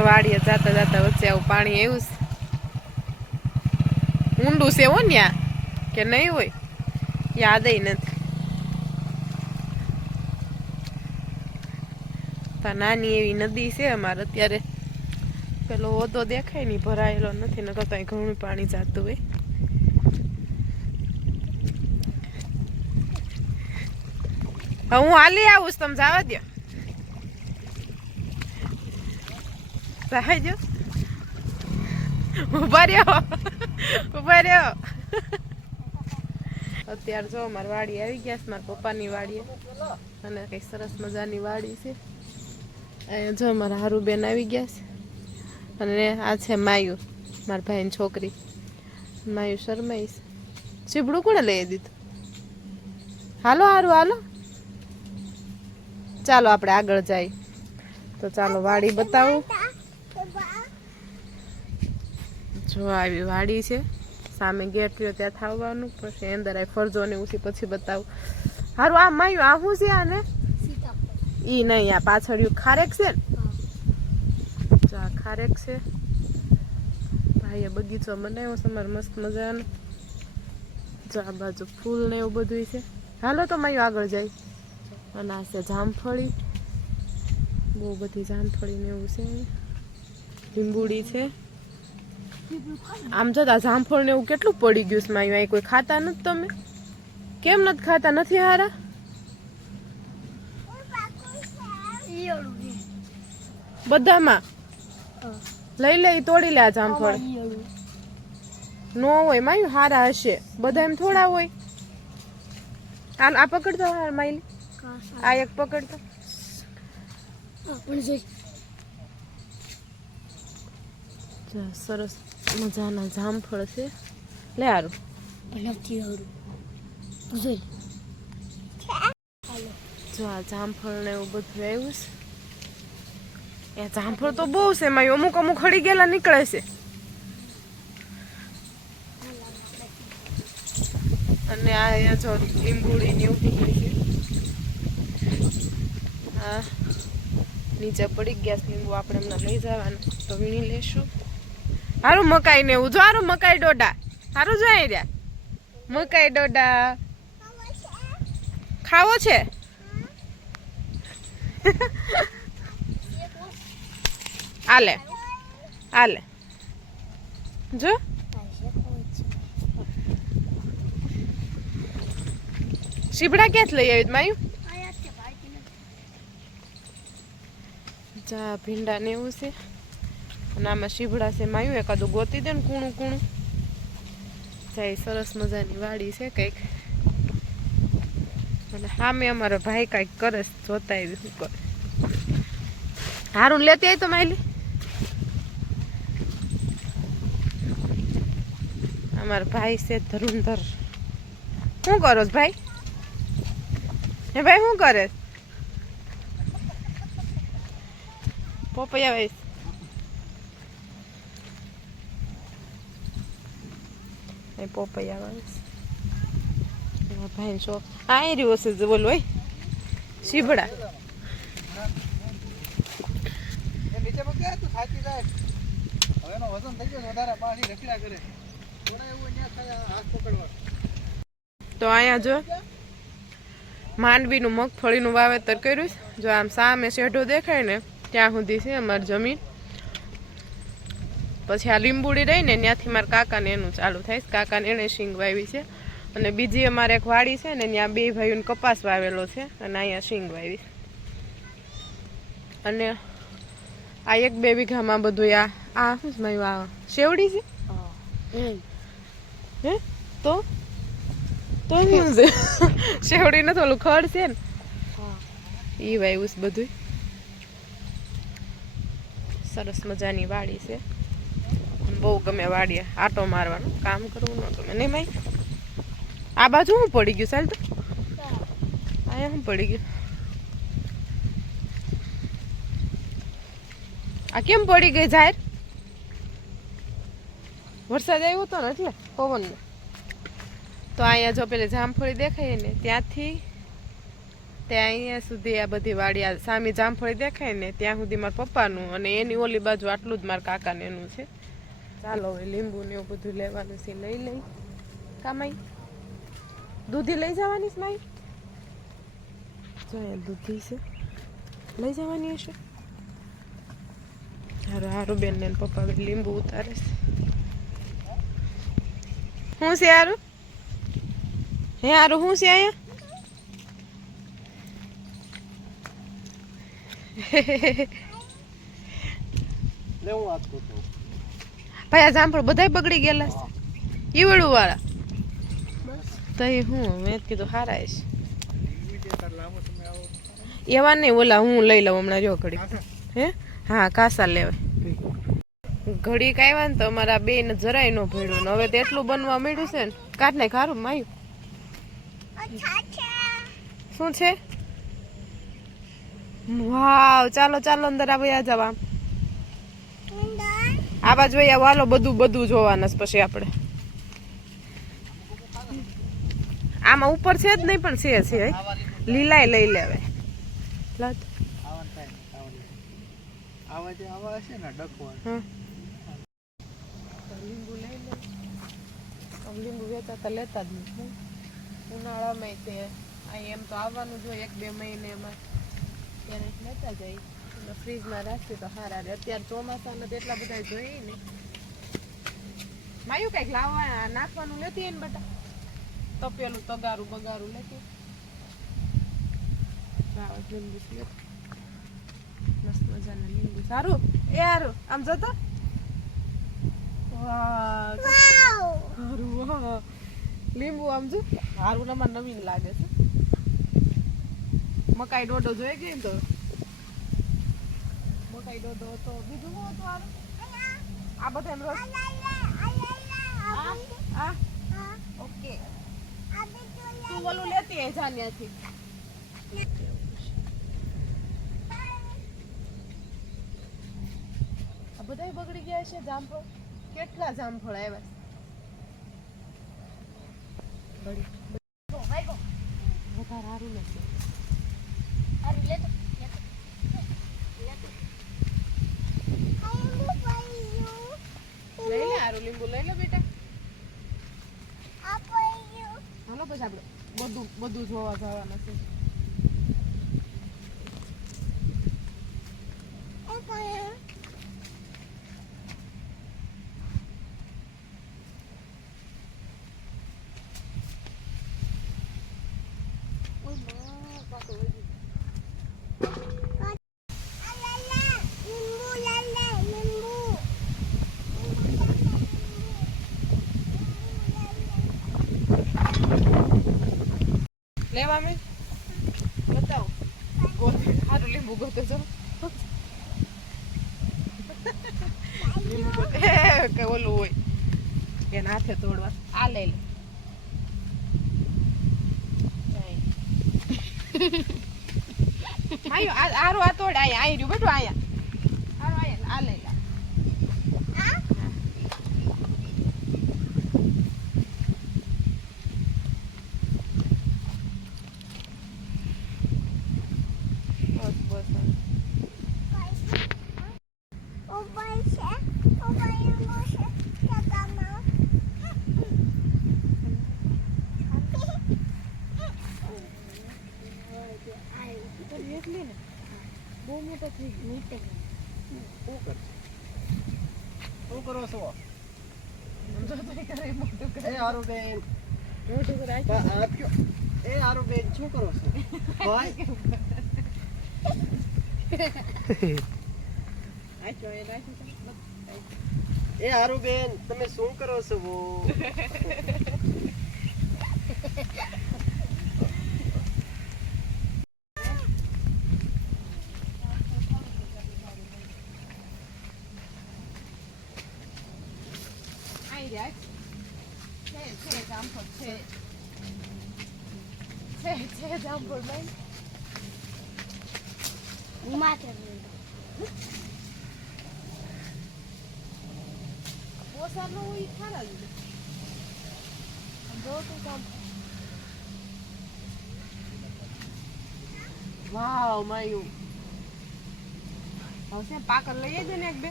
વાડીએ જાતા જાતા વચ્ચે આવું પાણી આવ્યું છે ઊંડું છે હો ન્યા કે નહીં હોય યાદ નથી નાની એવી નદી છે અમારે અત્યારે પેલો ઓદો દેખાય નહીં ભરાયેલો નથી નકર તો અહીં ઘણું પાણી જાતું હોય હું હાલી આવું તમે જવા દો સહાય ઉભા રહ્યો અત્યારે જો મારી વાડી આવી ગયા છે મારા પપ્પાની વાડી અને કઈ સરસ મજાની વાડી છે અહીંયા જો મારા હારુબેન આવી ગયા છે અને આ છે માયુ મારા ભાઈની છોકરી માયુ શરમાઈ છે ચીબડું કોણે લઈ દીધું હાલો હારું હાલો ચાલો આપણે આગળ જઈએ તો ચાલો વાડી બતાવું જો આવી વાડી છે સામે ગેટ રહ્યો ત્યાં થવાનું પછી અંદર આ ફરજો ને ઉસી પછી બતાવું હારું આ માયું આ શું છે આને ઈ નહીં આ પાછળ ખારેક છે ને જો આ ખારેક છે ભાઈએ બગીચો બનાવ્યો છે અમારે મસ્ત મજાનો જો આ બાજુ ફૂલ ને એવું બધું છે હાલો તો માયું આગળ જાય અને આ છે જામફળી બહુ બધી જામફળી ને એવું છે લીંબુડી છે આમ જતા જામફળ ને એવું કેટલું પડી ગયું છે માયું અહીં કોઈ ખાતા નથી તમે કેમ નથી ખાતા નથી હારા બધામાં લઈ લે તોડી લે આ જામફળ નો હોય માયું હારા હશે બધા એમ થોડા હોય આ પકડતો હાર માયલી આ એક પકડતો સરસ મજાના જામફળ છે લે હારું જો આ જામફળ ને એવું બધું આવ્યું છે એ જામફળ તો બહુ છે એમાં અમુક અમુક ખડી ગયેલા નીકળે છે અને આ અહીંયા જો લીંબુડી ને એવું બધું છે હા નીચે પડી ગયા છે લીંબુ આપણે એમના લઈ જવાના તો વીણી લેશું હારું મકાઈ ને એવું જો હારું મકાઈ ડોડા હારું જો અહીં રહ્યા મકાઈ ડોડા ખાવો છે આલે આલે જો શીબડા ક્યાંથી લઈ આવી માયું જા ભીંડા ને એવું છે અને આમાં શીબડા છે માયું એકાદું ગોતી દે ને કૂણું કૂણું જાય સરસ મજાની વાડી છે કંઈક અને સામે અમારો ભાઈ કંઈક કરે જોતા એવી શું કરે હારું લેતી આવી તો માયલી અમારો ભાઈ છે ધરુંધર શું કરો ભાઈ હે ભાઈ શું કરે પોપૈયા ભાઈ પોપૈયા ભાઈ શોખ આ રહ્યો છે બોલો હોય શીભડા તો અહીંયા જો માંડવીનું મગફળીનું વાવેતર કર્યું છે જો આમ સામે શેઢો દેખાય ને ત્યાં સુધી છે અમારી જમીન પછી આ લીંબુડી રહી ને ત્યાંથી મારા કાકાને એનું ચાલુ થાય છે કાકાને એને શીંગ વાવી છે અને બીજી અમારે એક વાડી છે ને ત્યાં બે ભાઈઓને કપાસ વાવેલો છે અને અહીંયા શીંગ વાવી અને આ 1-2 વીઘામાં બધું આ શું માયું આ શેવડી છે હે તો શું છે શેવડી નથી ઓલું ખડ છે ને એ વાવ્યું છે બધું સરસ મજાની વાડી છે બહુ ગમે વાડીએ આટો મારવાનું કામ કરવું ન ગમે નહીં ભાઈ આ બાજુ શું પડી ગયું ચાલ તો અહીંયા શું પડી ગયું આ કેમ પડી ગઈ જાહેર વરસાદ આવ્યો તો ને એટલે પવનનો તો અહીંયા જો પેલે જામફળી દેખાય ને ત્યાંથી ત્યાં અહીંયા સુધી આ બધી વાડી આ સામે જામફળી દેખાય ને ત્યાં સુધી મારા પપ્પાનું અને એની ઓલી બાજુ આટલું જ મારા કાકાને એનું છે. ચાલો હવે લીંબુ ને એવું બધું લેવાનું છે, લઈ લઈ. કામાઈ દૂધી લઈ જવાની છે માઈ? જો અહીંયા દૂધી છે, લઈ જવાની હશે. હારું હારું બેન ને પપ્પા લીંબુ ઉતારે છે. શું છે હારું? હે હારું શું છે અહીંયા? ભાઈ આ જામફળ બધાય બગડી ગયેલા છે ઈવડું વાળા. તો એ હું મેં કીધું હારા છે એવા નહીં, ઓલા હું લઈ લઉં હમણાં જો ઘડી. હે હા કાસા લેવાય ઘડીક આવ્યા ને તો અમારા બે ને જરાય ન ભેડ્યું ને હવે તો એટલું બનવા મળ્યું છે ને. કાઢ નાખ ખારું માયું. શું છે? વાવ ચાલો ચાલો અંદર આ જવા. આ બાજુ હાલો બધું બધું જોવાના પછી આપણે. આમાં ઉપર છે જ નહીં પણ છે લીલાય લઈ લેવાય. લીંબુ લઈ લે. લીંબુ વેચા તો લેતા જ નહીં. ઉનાળામાં તે એમ તો આવવાનું જોઈએ 1-2 મહિને એમાં ત્યારે લેતા જાય. ફ્રીજમાં રાખીએ તો સારા રહે. અત્યારે ચોમાસામાં તો એટલા બધા જોઈએ ને. માયું કઈક લાવવા નાખવાનું લેતી ને બટા, તપેલું તગારું બગારું લેતી. મસ્ત મજાના લીંબુ. સારું એ હારું આમ જતો. વાહ હારું વાહ લીંબુ આમ જો હારું અમારે નવીન લાગે છે. મકાઈ ડોડો જોઈ ગઈ તો મકાઈ ડોડો હતો. બીજું શું હતું હારું? આ બધા રસ. ઓકે તું ઓલું લેતી હે જાન્યાથી. આ બધા બગડી ગયા છે જામફળ. કેટલા જામફળ આવ્યા વધારે સારું નથી. લઈ લે હારું લીંબુ લઈ લે બેટા. હાલો પછી આપણે બધું બધું જોવા જવાના છે. લેવા મેં બતાવો સારું લીંબુ ગોતો છો. લીંબુ કે ઓલું હોય એના હાથે તોડવા. આ લઈ લે. આરું આ તોડ આયા આવી રહ્યું બેઠું આયા. આરું આયા આ લઈ લે. બહુ મોટો થઈ ગયો. શું કરો છો? એ હારું બેન એ હારું બેન શું કરો છો? એ હારું બેન તમે શું કરો છો? વાવ માયું હવે પાકર લઈ જજો ને એક બે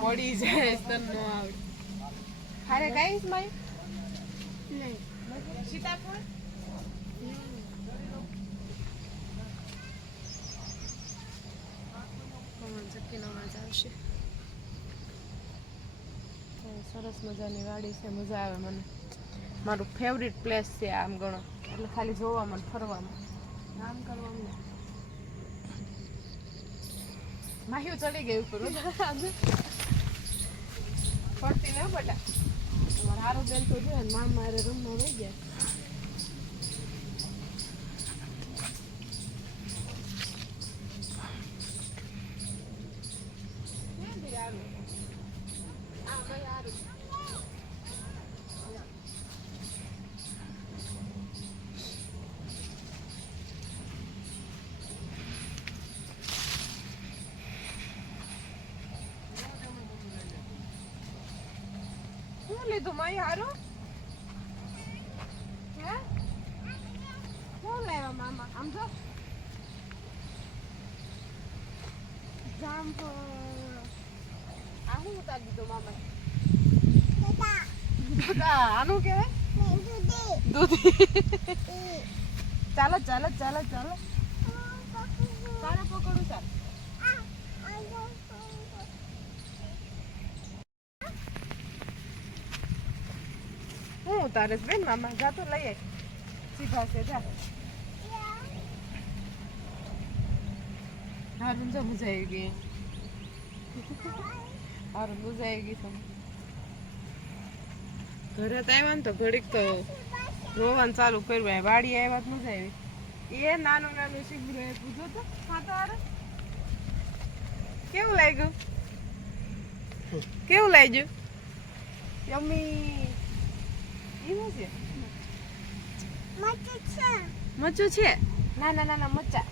પડી જાય તન નો આવડે હારે ગાઈસ માય નહીં સીતાફળ ચક્કીનો અવાજ આવશે સરસ મજાની વાડી છે મજા આવે મને મારું ફેવરિટ પ્લેસ છે આમ ગણો એટલે ખાલી જોવામાં ફરવામાં આમ કરવામાં માહ્યું ચડી ગયું ઉપર ફરતી ન બટા તમારે હારું બેન તો જોઈએ મામા મારે રૂમમાં વહી ગયા શું લીધું માઈ હારું હે શું લેવા મામા આમ જો જામફળ આ શું ઉતારી દીધું મામા આનું કહેવાય દૂધી ચાલો ચાલો ચાલો ચાલો ચાલો પકડું ચાલો હું ઉતારે બેન મામા જા તો લઈ આય સીધા છે જા હારું જો મજા આવી ગઈ હારું મજા આવી ગઈ તમે ઘરે તો આવ્યા ને તો ઘડીક તો રોવાનું ચાલુ કર્યું વાડી આવ્યા તો મજા આવી એ નાનું નાનું શીખવું એ પૂછો તો ખાતો હારે કેવું લાગ્યું કેવું લાગ્યું યમ્મી એવું છે મચું છે નાના નાના મચ્ચા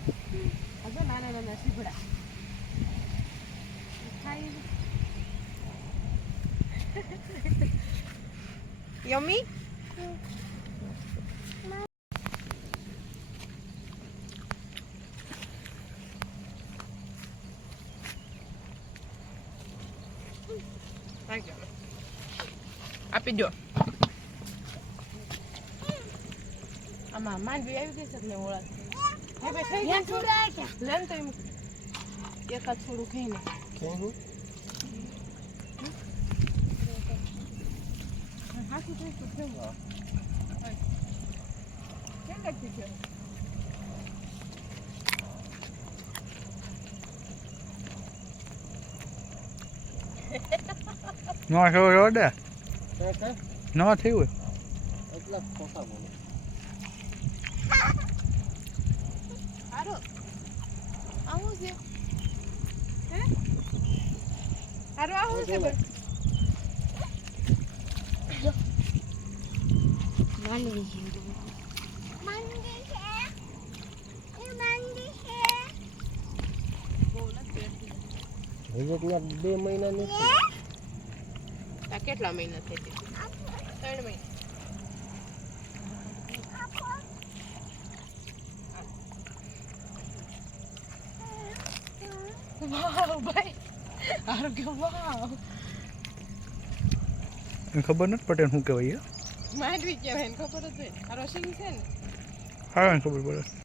હજુ નાના નાના સીભડા યમ્મી આપી દો આમાં માંડવી આવી ગઈ છે એટલે ઓળા હવે થઈ ગયા છોડા કે લેન તો એકા થોડું ખાઈને કેવું હાથી થઈ તો કેવું કેમ લાગતી છે નો શો રોડે નો થયું એટલા ખોટા બોલે હારો આવું છે હે હારો આવું છે બસ માંડવી છે માંડવી છે એ માંડવી છે બોલ બેઠી હજુ ત્યાં 2 મહિના નથી આ કેટલા મહિના થઈ છે 3 મહિના વાવ ભાઈ આરોગ્ય વાવ ખબર નથી પટેલ શું કહેવાય માંડવી કહેવાય ને ખબર જ હોય આ રસી છે ને હા ખબર પડે